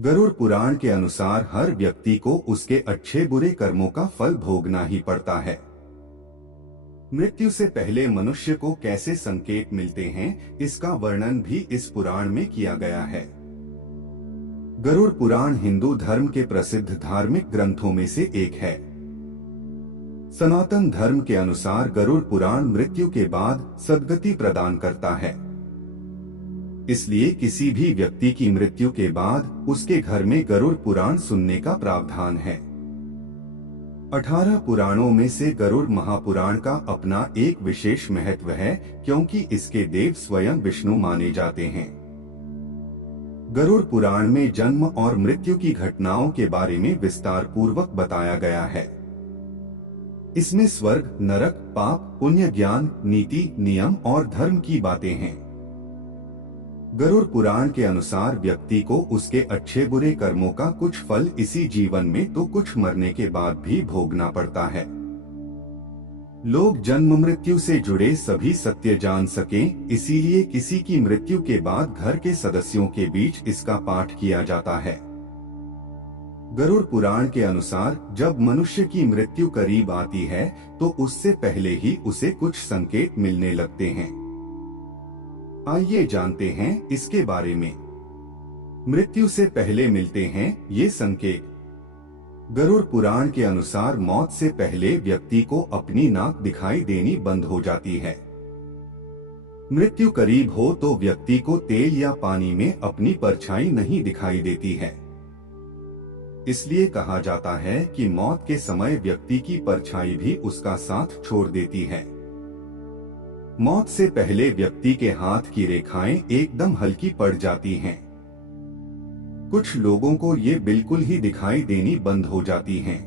गरुड़ पुराण के अनुसार हर व्यक्ति को उसके अच्छे बुरे कर्मों का फल भोगना ही पड़ता है। मृत्यु से पहले मनुष्य को कैसे संकेत मिलते हैं, इसका वर्णन भी इस पुराण में किया गया है। गरुड़ पुराण हिंदू धर्म के प्रसिद्ध धार्मिक ग्रंथों में से एक है। सनातन धर्म के अनुसार गरुड़ पुराण मृत्यु के बाद सद्गति प्रदान करता है। इसलिए किसी भी व्यक्ति की मृत्यु के बाद उसके घर में गरुड़ पुराण सुनने का प्रावधान है। 18 पुराणों में से गरुड़ महापुराण का अपना एक विशेष महत्व है, क्योंकि इसके देव स्वयं विष्णु माने जाते हैं। गरुड़ पुराण में जन्म और मृत्यु की घटनाओं के बारे में विस्तार पूर्वक बताया गया है। इसमें स्वर्ग, नरक, पाप, पुण्य, ज्ञान, नीति, नियम और धर्म की बातें हैं। गरुड़ पुराण के अनुसार व्यक्ति को उसके अच्छे बुरे कर्मों का कुछ फल इसी जीवन में तो कुछ मरने के बाद भी भोगना पड़ता है। लोग जन्म मृत्यु से जुड़े सभी सत्य जान सकें, इसीलिए किसी की मृत्यु के बाद घर के सदस्यों के बीच इसका पाठ किया जाता है। गरुड़ पुराण के अनुसार जब मनुष्य की मृत्यु करीब आती है तो उससे पहले ही उसे कुछ संकेत मिलने लगते हैं। आइए जानते हैं इसके बारे में। मृत्यु से पहले मिलते हैं ये संकेत। गरुड़ पुराण के अनुसार मौत से पहले व्यक्ति को अपनी नाक दिखाई देनी बंद हो जाती है। मृत्यु करीब हो तो व्यक्ति को तेल या पानी में अपनी परछाई नहीं दिखाई देती है। इसलिए कहा जाता है कि मौत के समय व्यक्ति की परछाई भी उसका साथ छोड़ देती है। मौत से पहले व्यक्ति के हाथ की रेखाएं एकदम हल्की पड़ जाती हैं। कुछ लोगों को ये बिल्कुल ही दिखाई देनी बंद हो जाती हैं।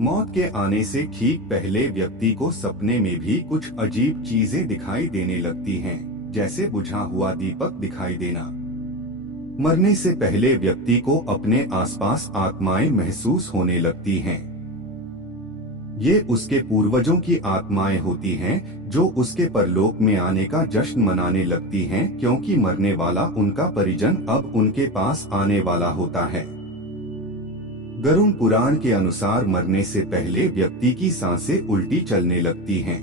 मौत के आने से ठीक पहले व्यक्ति को सपने में भी कुछ अजीब चीजें दिखाई देने लगती हैं, जैसे बुझा हुआ दीपक दिखाई देना। मरने से पहले व्यक्ति को अपने आसपास आत्माएं महसूस होने लगती हैं। ये उसके पूर्वजों की आत्माएं होती हैं, जो उसके परलोक में आने का जश्न मनाने लगती हैं, क्योंकि मरने वाला उनका परिजन अब उनके पास आने वाला होता है। गरुड़ पुराण के अनुसार मरने से पहले व्यक्ति की सांसें उल्टी चलने लगती हैं।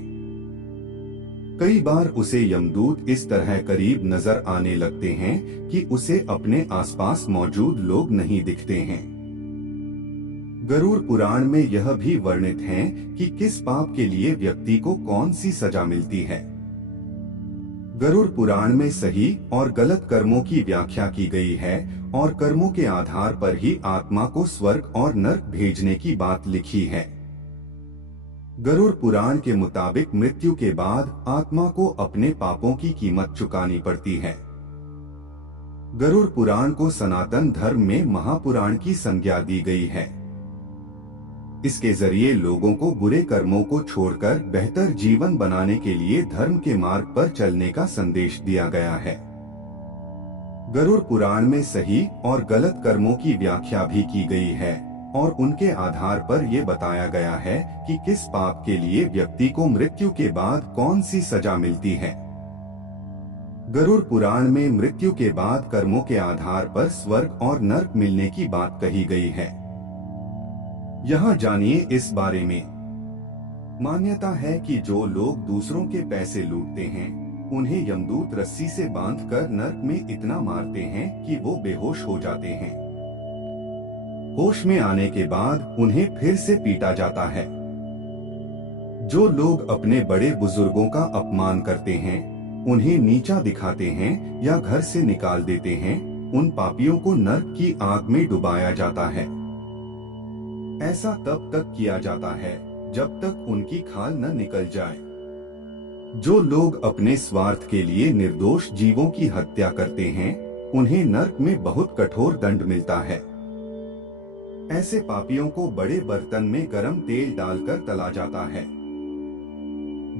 कई बार उसे यमदूत इस तरह करीब नजर आने लगते हैं कि उसे अपने आसपास मौजूद लोग नहीं दिखते हैं। गरुड़ पुराण में यह भी वर्णित है कि किस पाप के लिए व्यक्ति को कौन सी सजा मिलती है। गरुड़ पुराण में सही और गलत कर्मों की व्याख्या की गई है और कर्मों के आधार पर ही आत्मा को स्वर्ग और नरक भेजने की बात लिखी है। गरुड़ पुराण के मुताबिक मृत्यु के बाद आत्मा को अपने पापों की कीमत चुकानी पड़ती है। गरुड़ पुराण को सनातन धर्म में महापुराण की संज्ञा दी गई है। इसके जरिए लोगों को बुरे कर्मों को छोड़कर बेहतर जीवन बनाने के लिए धर्म के मार्ग पर चलने का संदेश दिया गया है। गरुड़ पुराण में सही और गलत कर्मों की व्याख्या भी की गई है और उनके आधार पर यह बताया गया है कि किस पाप के लिए व्यक्ति को मृत्यु के बाद कौन सी सजा मिलती है। गरुड़ पुराण में मृत्यु के बाद कर्मों के आधार पर स्वर्ग और नरक मिलने की बात कही गई है। यहाँ जानिए इस बारे में। मान्यता है कि जो लोग दूसरों के पैसे लूटते हैं, उन्हें यमदूत रस्सी से बांधकर नरक में इतना मारते हैं कि वो बेहोश हो जाते हैं। होश में आने के बाद उन्हें फिर से पीटा जाता है। जो लोग अपने बड़े बुजुर्गों का अपमान करते हैं, उन्हें नीचा दिखाते हैं या घर से निकाल देते हैं, उन पापियों को नरक की आग में डुबाया जाता है। ऐसा तब तक किया जाता है जब तक उनकी खाल न निकल जाए। जो लोग अपने स्वार्थ के लिए निर्दोष जीवों की हत्या करते हैं, उन्हें नरक में बहुत कठोर दंड मिलता है। ऐसे पापियों को बड़े बर्तन में गरम तेल डालकर तला जाता है।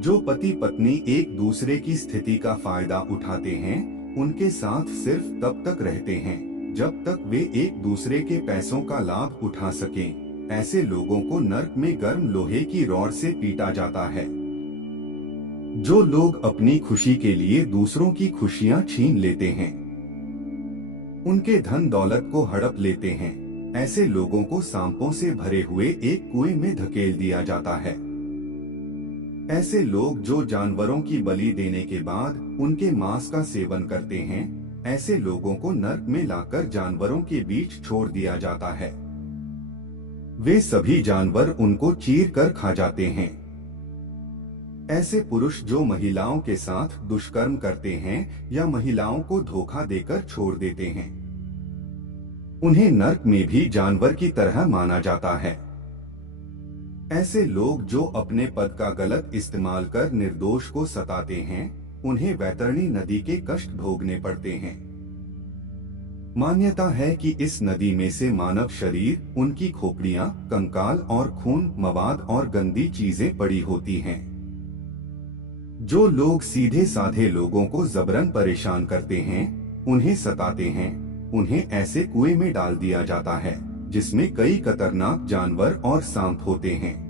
जो पति पत्नी एक दूसरे की स्थिति का फायदा उठाते हैं, उनके साथ सिर्फ तब तक रहते हैं जब तक वे एक दूसरे के पैसों का लाभ उठा सकें। ऐसे लोगों को नरक में गर्म लोहे की रॉड से पीटा जाता है। जो लोग अपनी खुशी के लिए दूसरों की खुशियां छीन लेते हैं, उनके धन दौलत को हड़प लेते हैं। ऐसे लोगों को सांपों से भरे हुए एक कुएं में धकेल दिया जाता है। ऐसे लोग जो जानवरों की बलि देने के बाद उनके मांस का सेवन करते हैं, ऐसे लोगों को नरक में लाकर जानवरों के बीच छोड़ दिया जाता है। वे सभी जानवर उनको चीर कर खा जाते हैं। ऐसे पुरुष जो महिलाओं के साथ दुष्कर्म करते हैं या महिलाओं को धोखा देकर छोड़ देते हैं, उन्हें नरक में भी जानवर की तरह माना जाता है। ऐसे लोग जो अपने पद का गलत इस्तेमाल कर निर्दोष को सताते हैं, उन्हें वैतरणी नदी के कष्ट भोगने पड़ते हैं। मान्यता है कि इस नदी में से मानव शरीर, उनकी खोपड़ियां, कंकाल और खून, मवाद और गंदी चीजें पड़ी होती हैं। जो लोग सीधे साधे लोगों को जबरन परेशान करते हैं, उन्हें सताते हैं, उन्हें ऐसे कुएं में डाल दिया जाता है जिसमें कई खतरनाक जानवर और सांप होते हैं।